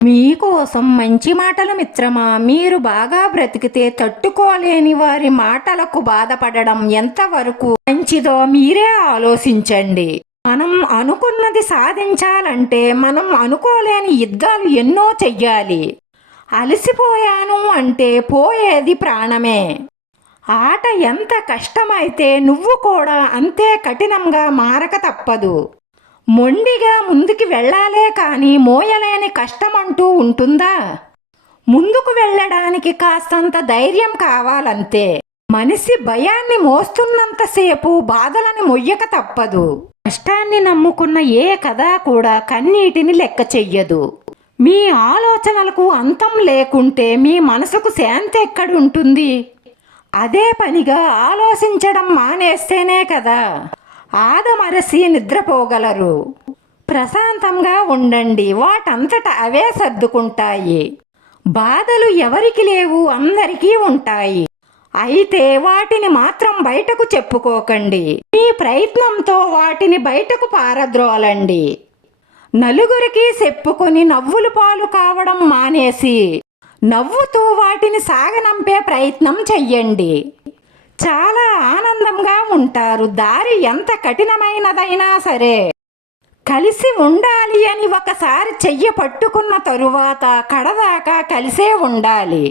మీకోసం మంచి మాటలు మిత్రమా. మీరు బాగా బ్రతికితే తట్టుకోలేని వారి మాటలకు బాధపడడం ఎంతవరకు మంచిదో మీరే ఆలోచించండి. మనం అనుకున్నది సాధించాలంటే మనం అనుకోలేని యుద్ధాలు ఎన్నో చెయ్యాలి. అలసిపోయాను అంటే పోయేది ప్రాణమే. ఆట ఎంత కష్టమైతే నువ్వు కూడా అంతే కఠినంగా మారక తప్పదు. మొండిగా ముందుకు వెళ్ళాలే కానీ మోయలేని కష్టమంటూ ఉంటుందా? ముందుకు వెళ్ళడానికి కాస్తంత ధైర్యం కావాలంతే. మనిషి భయాన్ని మోస్తున్నంతసేపు బాధలను మొయ్యక తప్పదు. కష్టాన్ని నమ్ముకున్న ఏ కథ కూడా కన్నీటిని లెక్క చెయ్యదు. మీ ఆలోచనలకు అంతం లేకుంటే మీ మనసుకు శాంతి ఎక్కడుంటుంది? అదే పనిగా ఆలోచించడం మానేస్తేనే కదా ఆదమరసి నిద్రపోగలరు. ప్రశాంతంగా ఉండండి, వాటంతట అవే సర్దుకుంటాయి. బాధలు ఎవరికి లేవు, అందరికీ ఉంటాయి. అయితే వాటిని మాత్రం బయటకు చెప్పుకోకండి. మీ ప్రయత్నంతో వాటిని బయటకు పారద్రోలండి. నలుగురికి చెప్పుకొని నవ్వులు పాలు కావడం మానేసి నవ్వుతూ వాటిని సాగనంపే ప్రయత్నం చెయ్యండి. చాలా ఆనందంగా ఉంటారు. దారి ఎంత కఠినమైనదైనా సరే కలిసి ఉండాలి అని ఒకసారి చెయ్యి పట్టుకున్న తరువాత కడదాకా కలిసే ఉండాలి.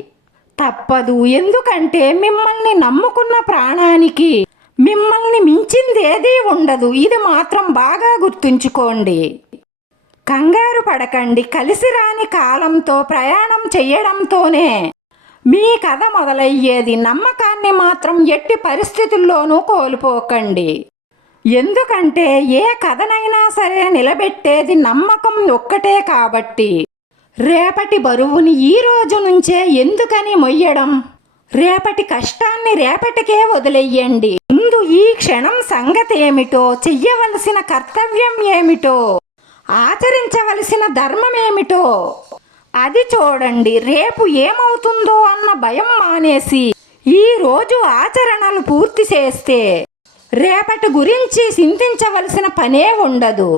తప్పదు. ఎందుకంటే మిమ్మల్ని నమ్ముకున్న ప్రాణానికి మిమ్మల్ని మించిందేదీ ఉండదు. ఇది మాత్రం బాగా గుర్తుంచుకోండి. కంగారు పడకండి. కలిసి రాని కాలంతో ప్రయాణం చెయ్యడంతోనే మీ కథ మొదలయ్యేది. నమ్మకాన్ని మాత్రం ఎట్టి పరిస్థితుల్లోనూ కోల్పోకండి. ఎందుకంటే ఏ కథనైనా సరే నిలబెట్టేది నమ్మకం ఒక్కటే కాబట్టి. రేపటి బరువుని ఈ రోజు నుంచే ఎందుకని మొయ్యడం? రేపటి కష్టాన్ని రేపటికే వదిలేయండి. ముందు ఈ క్షణం సంగతి ఏమిటో, చెయ్యవలసిన కర్తవ్యం ఏమిటో, ఆచరించవలసిన ధర్మమేమిటో అది చూడండి. రేపు ఏమవుతుందో అన్న భయం మానేసి ఈ రోజు ఆచరణలు పూర్తి చేస్తే రేపటి గురించి చింతించవలసిన పనే ఉండదు.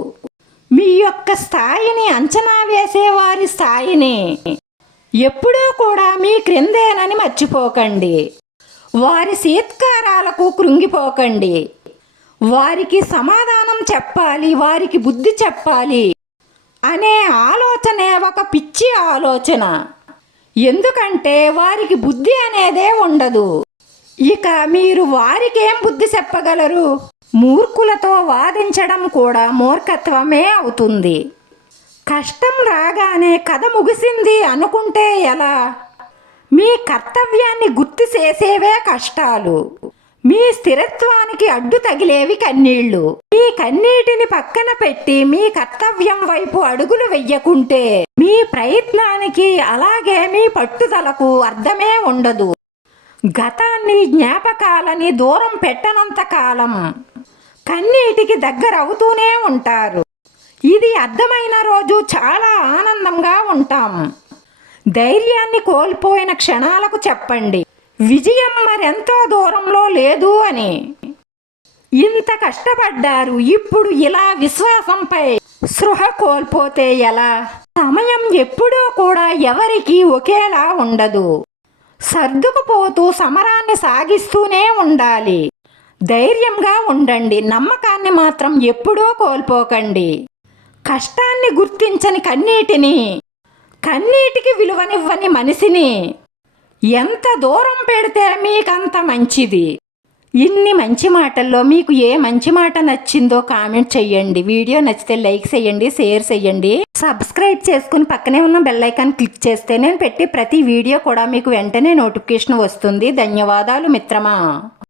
మీ యొక్క స్థాయిని అంచనా వేసేవారి స్థాయిని ఎప్పుడూ కూడా మీ క్రిందేనని మర్చిపోకండి. వారి సీత్కారాలకు కృంగిపోకండి. వారికి సమాధానం చెప్పాలి, వారికి బుద్ధి చెప్పాలి అనే ఆలోచనే ఒక పిచ్చి ఆలోచన. ఎందుకంటే వారికి బుద్ధి అనేదే ఉండదు. ఇక మీరు వారికేం బుద్ధి చెప్పగలరు? మూర్ఖులతో వాదించడం కూడా మూర్ఖత్వమే అవుతుంది. కష్టం రాగానే కథ ముగిసింది అనుకుంటే ఎలా? మీ కర్తవ్యాన్ని గుర్తు చేసేవే కష్టాలు. మీ స్థిరత్వానికి అడ్డు తగిలేవి కన్నీళ్లు. మీ కన్నీటిని పక్కన పెట్టి మీ కర్తవ్యం వైపు అడుగులు వెయ్యకుంటే మీ ప్రయత్నానికి అలాగే మీ పట్టుదలకు అర్థమే ఉండదు. గతాన్ని జ్ఞాపకాలని దూరం పెట్టనంత కాలం కన్నీటికి దగ్గరవుతూనే ఉంటారు. ఇది అర్థమైన రోజు చాలా ఆనందంగా ఉంటాం. ధైర్యాన్ని కోల్పోయిన క్షణాలకు చెప్పండి, విజయం మరెంతో దూరంలో లేదు అని. ఇంత కష్టపడ్డారు, ఇప్పుడు ఇలా విశ్వాసంపై స్పృహ కోల్పోతే ఎలా? సమయం ఎప్పుడూ కూడా ఎవరికి ఒకేలా ఉండదు. సర్దుకుపోతూ సమరాన్ని సాగిస్తూనే ఉండాలి. ధైర్యంగా ఉండండి. నమ్మకాన్ని మాత్రం ఎప్పుడూ కోల్పోకండి. కష్టాన్ని గుర్తించని కన్నీటికి విలువనివ్వని మనిషిని ఎంత దూరం పెడితే మీకంత మంచిది. ఇన్ని మంచి మాటల్లో మీకు ఏ మంచి మాట నచ్చిందో కామెంట్ చెయ్యండి. వీడియో నచ్చితే లైక్ చేయండి, షేర్ చేయండి, సబ్స్క్రైబ్ చేసుకుని పక్కనే ఉన్న బెల్ ఐకాన్ క్లిక్ చేస్తే నేను పెట్టే ప్రతి వీడియో కూడా మీకు వెంటనే నోటిఫికేషన్ వస్తుంది. ధన్యవాదాలు మిత్రమా.